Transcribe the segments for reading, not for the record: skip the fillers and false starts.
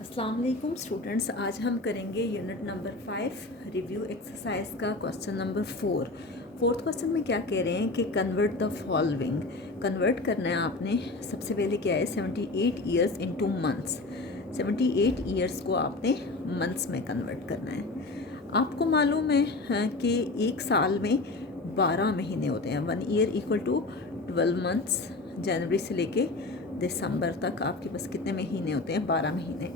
अस्सलाम वालेकुम स्टूडेंट्स, आज हम करेंगे यूनिट नंबर 5 रिव्यू एक्सरसाइज का क्वेश्चन नंबर 4। क्वेश्चन में क्या कह रहे हैं कि कन्वर्ट द फॉलोइंग। कन्वर्ट करना है आपने। सबसे पहले क्या है 78 ईयर्स इनटू मंथ्स। 78 ईयर्स को आपने मंथ्स में कन्वर्ट करना है। आपको मालूम है कि एक साल में 12 महीने होते हैं। 1 ईयर इक्वल टू 12 मंथ्स। जनवरी से लेके दिसंबर तक आपके पास कितने महीने होते हैं? 12 महीने।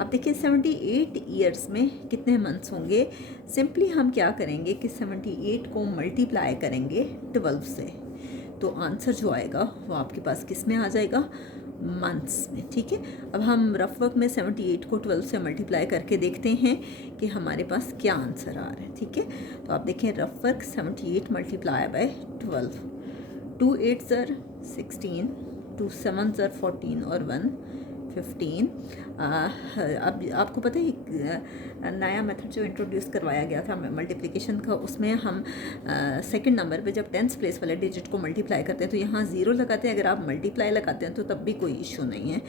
अब देखिए 78 ईयर्स में कितने मंथ्स होंगे। सिंपली हम क्या करेंगे कि 78 को मल्टीप्लाई करेंगे 12 से, तो आंसर जो आएगा वो आपके पास किस में आ जाएगा? मंथ्स में। ठीक है, अब हम रफ वर्क में 78 को 12 से मल्टीप्लाई करके देखते हैं कि हमारे पास क्या आंसर आ रहा है। ठीक है, तो आप देखें रफ वर्क 78 मल्टीप्लाई बाय 12। 2 8 ज़र 16, 2 7 ज़र 14 और 1 15। अब आपको पता है नया मेथड जो इंट्रोड्यूस करवाया गया था मल्टीप्लिकेशन का, उसमें हम सेकंड नंबर पे जब 10th प्लेस वाले डिजिट को मल्टीप्लाई करते हैं तो यहाँ 0 लगाते हैं। अगर आप मल्टीप्लाई लगाते हैं तो तब भी कोई इशू नहीं है।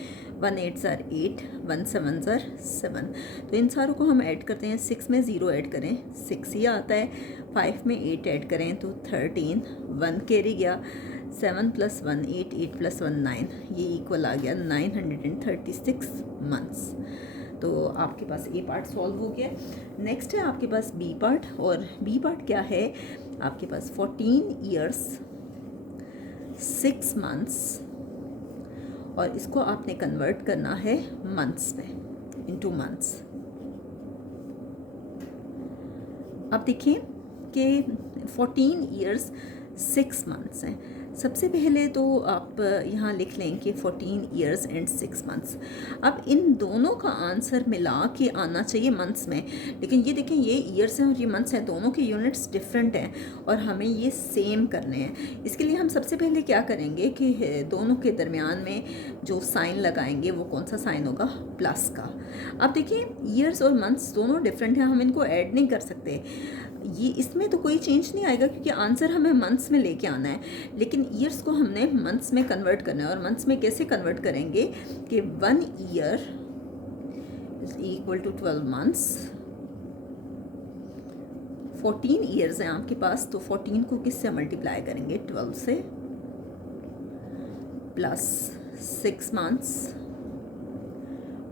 1 8 ज़र 8, 1 7 ज़र 7। तो इन सारों को हम ऐड करते हैं। 6 में 0 ऐड करें 6 ही आता है। 5 में 8 ऐड करें तो 13, 1 कैरी गया। 7 + 1 8, 8 + 1 9, ये इक्वल आ गया 936 मंथ्स। तो आपके पास ए पार्ट सॉल्व हो गया। नेक्स्ट है आपके पास बी पार्ट, और बी पार्ट क्या है आपके पास 14 ईयर्स 6 मंथ्स, और इसको आपने कन्वर्ट करना है मंथ्स में, इनटू मंथ्स। अब देखिए कि 14 ईयर्स 6 मंथ्स हैं। सबसे पहले तो आप यहाँ लिख लें कि 14 ईयर्स एंड 6 मंथ्स। अब इन दोनों का आंसर मिला के आना चाहिए मंथ्स में, लेकिन ये देखें ये ईयर्स हैं और ये मंथ्स हैं, दोनों के यूनिट्स डिफरेंट हैं और हमें ये सेम करने हैं। इसके लिए हम सबसे पहले क्या करेंगे कि दोनों के दरमियान में जो साइन लगाएंगे वो कौन सा साइन होगा? प्लस का। अब देखिए ईयर्स और मंथ्स दोनों डिफरेंट हैं, हम इनको ऐड नहीं कर सकते। ये इसमें तो कोई चेंज नहीं आएगा क्योंकि आंसर हमें मंथ्स में लेके आना है, लेकिन ईयर्स को हमने मंथ्स में कन्वर्ट करना है। और मंथ्स में कैसे कन्वर्ट करेंगे कि 1 year is equal to 12 months. 14 years हैं आपके पास, तो 14 को किससे मल्टीप्लाई करेंगे? 12 से, प्लस 6 मंथ्स।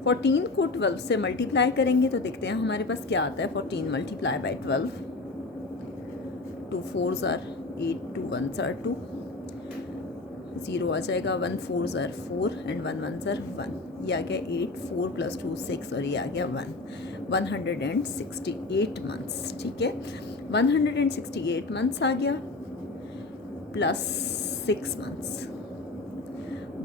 14 को 12 से मल्टीप्लाई करेंगे तो देखते हैं हमारे पास क्या आता है। 14 मल्टीप्लाई बाय 12, 2 4 ज़र 8, 2 1 ज़र 2, 0 आ जाएगा। 1 4 ज़र 4 एंड 1 1 ज़र 1, ये आ गया 8, 4 + 2 6, और ये आ गया 1। 168 मंथ्स। ठीक है, 168 मंथ्स आ गया प्लस 6 मंथ्स।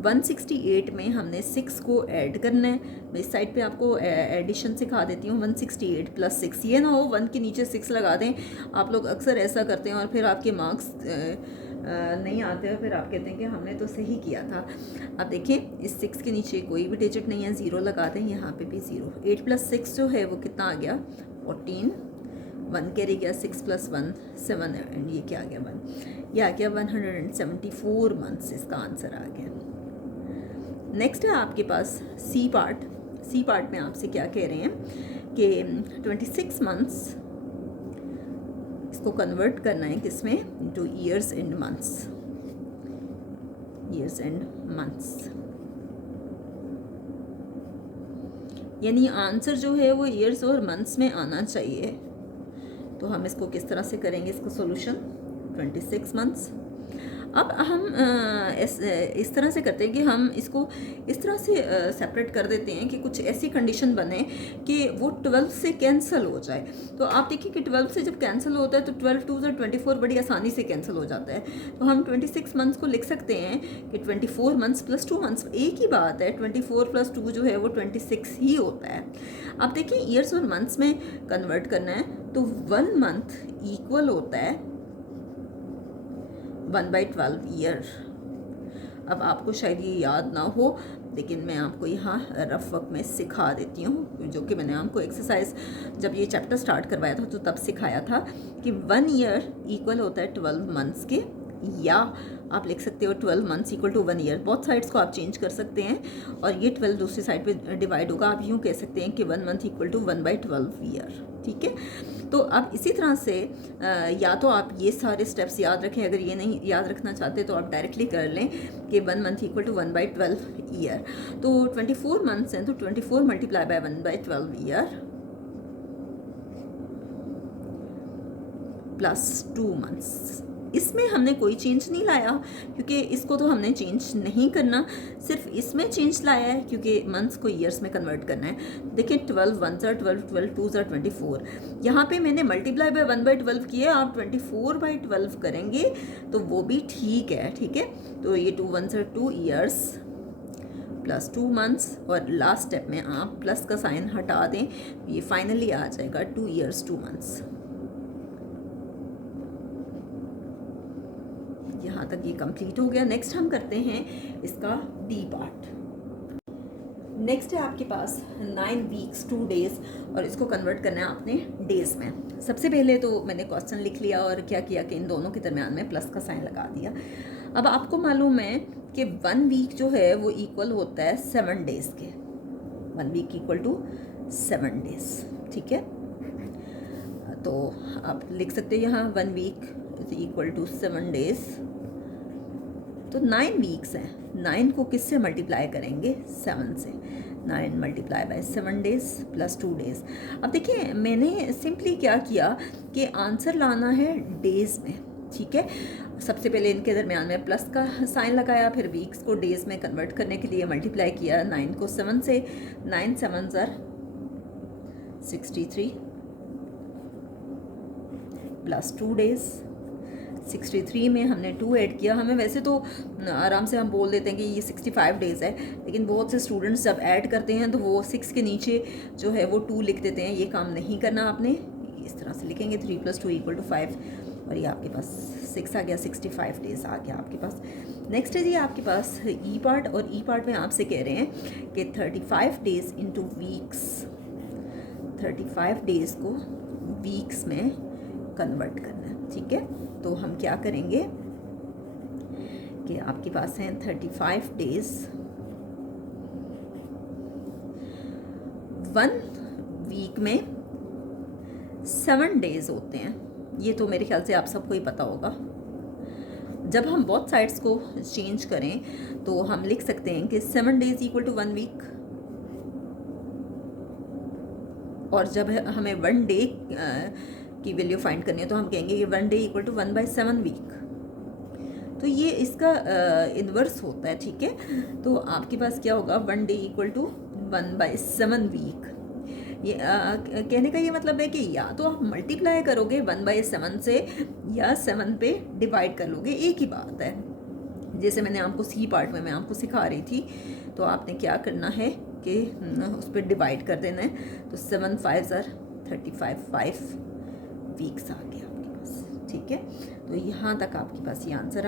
168 में हमने 6 को ऐड करना है। मैं इस साइड पे आपको एडिशन सिखा देती हूँ। 168 + 6, ये ना हो 1 के नीचे 6 लगा दें। आप लोग अक्सर ऐसा करते हैं और फिर आपके मार्क्स नहीं आते हैं, फिर आप कहते हैं कि हमने तो सही किया था। अब देखिए इस 6 के नीचे कोई भी डिजिट नहीं है, 0 लगा दें। यहाँ पे भी 0। 8 + 6 जो है वो कितना आ गया? 14। 1 कैरी गया, 6 + 1 7, एंड ये क्या आ गया? 1। ये आ गया 174 मंथ्स, इसका आंसर आ गया। नेक्स्ट है आपके पास सी पार्ट। सी पार्ट में आपसे क्या कह रहे हैं कि 26 मंथ्स, इसको कन्वर्ट करना है किसमें? Into years and months. Years and months, यानी आंसर जो है वो ईयर्स और मंथ्स में आना चाहिए। तो हम इसको किस तरह से करेंगे इसका सॉल्यूशन? 26 मंथ्स। अब हम इस तरह से करते हैं कि हम इसको इस तरह से सेपरेट कर देते हैं कि कुछ ऐसी कंडीशन बने कि वो 12 से कैंसिल हो जाए। तो आप देखिए कि 12 से जब कैंसिल होता है तो 12 2 24 बड़ी आसानी से कैंसिल हो जाता है। तो हम 26 मंथ्स को लिख सकते हैं कि 24 मंथ्स प्लस 2 मंथ्स, एक ही बात है। 24 + 2 जो है वो 26 ही होता है। अब देखिए ईयर्स और मंथ्स में कन्वर्ट करना है तो 1 मंथ इक्वल होता है 1/12 ईयर। अब आपको शायद ये याद ना हो, लेकिन मैं आपको यहाँ रफ वर्क में सिखा देती हूँ, जो कि मैंने आपको एक्सरसाइज जब ये चैप्टर स्टार्ट करवाया था तो तब सिखाया था कि 1 ईयर इक्वल होता है 12 मंथ्स के या आप लिख सकते हो 12 months equal to 1 year. Both sides को आप चेंज कर सकते हैं और ये 12 दूसरी साइड पे डिवाइड होगा। आप यूँ कह सकते हैं कि 1 मंथ इक्वल टू 1/12 ईयर। ठीक है, तो अब इसी तरह से या तो आप ये सारे स्टेप्स याद रखें, अगर ये नहीं याद रखना चाहते तो आप डायरेक्टली कर लें कि 1 मंथ इक्वल टू 1/12 ईयर। तो 24 मंथ्स हैं तो 24 multiply by 1/12 year plus 2 months. इसमें हमने कोई चेंज नहीं लाया क्योंकि इसको तो हमने चेंज नहीं करना, सिर्फ इसमें चेंज लाया है क्योंकि मंथ्स को ईयर्स में कन्वर्ट करना है। देखिए 12 1 12 12 2 24, यहाँ पे मैंने मल्टीप्लाई बाय 1/12 किया, आप 24/12 करेंगे तो वो भी ठीक है। ठीक है, तो ये 2 1 2 ईयर्स प्लस 2 मंथ्स और लास्ट स्टेप में आप प्लस का साइन हटा दें, ये फाइनली आ जाएगा 2 ईयर्स 2 मंथ्स। यहाँ तक ये कंप्लीट हो गया। नेक्स्ट हम करते हैं इसका डी पार्ट। नेक्स्ट है आपके पास 9 वीक्स 2 डेज और इसको कन्वर्ट करना है आपने डेज में। सबसे पहले तो मैंने क्वेश्चन लिख लिया और क्या किया कि इन दोनों के दरमियान में प्लस का साइन लगा दिया। अब आपको मालूम है कि 1 वीक जो है वो इक्वल होता है 7 डेज़ के। 1 वीक इक्वल टू 7 डेज़। ठीक है, तो आप लिख सकते हो यहाँ 1 week is equal to 7 days. तो 9 वीक्स हैं, 9 को किससे मल्टीप्लाई करेंगे? 7 से। 9 multiply by 7 days plus 2 days. अब देखिए मैंने सिंपली क्या किया कि आंसर लाना है डेज़ में। ठीक है, सबसे पहले इनके दरमियान में प्लस का साइन लगाया, फिर वीक्स को डेज़ में कन्वर्ट करने के लिए मल्टीप्लाई किया 9 को 7 से। 9 7 ज़र 63 प्लस 2 डेज़। 63 में हमने 2 ऐड किया। हमें वैसे तो आराम से हम बोल देते हैं कि ये 65 डेज़ है, लेकिन बहुत से स्टूडेंट्स जब ऐड करते हैं तो वो 6 के नीचे जो है वो 2 लिख देते हैं। ये काम नहीं करना आपने, इस तरह से लिखेंगे 3 + 2 = 5 और ये आपके पास 6 आ गया, 65 डेज़ आ गया आपके पास। नेक्स्ट है जी आपके पास ई पार्ट, और ई पार्ट में आपसे कह रहे हैं कि 35 डेज़ इंटू वीक्स, 35 डेज़ को वीक्स में कन्वर्ट करना है। ठीक है, तो हम क्या करेंगे कि आपके पास हैं 35 डेज़, 1 वीक में 7 डेज़ होते हैं। ये तो मेरे ख्याल से आप सबको ही पता होगा। जब हम बोथ साइड्स को चेंज करें तो हम लिख सकते हैं कि 7 डेज़ इक्वल टू 1 वीक, और जब हमें 1 डे की वैल्यू फाइंड करनी है तो हम कहेंगे कि 1 डे इक्वल टू 1/7 वीक। तो ये इसका इन्वर्स होता है। ठीक है, तो आपके पास क्या होगा 1 डे इक्वल टू 1/7 वीक। ये कहने का ये मतलब है कि या तो आप मल्टीप्लाई करोगे 1/7 से या 7 पे डिवाइड कर लोगे, एक ही बात है। जैसे मैंने आपको सी पार्ट में मैं आपको सिखा रही थी, तो आपने क्या करना है कि उस पर डिवाइड कर देना है। तो 7 5 ज़र 35, 5 वीक्स आ गया आपके पास। ठीक है, तो यहाँ तक आपके पास ये आंसर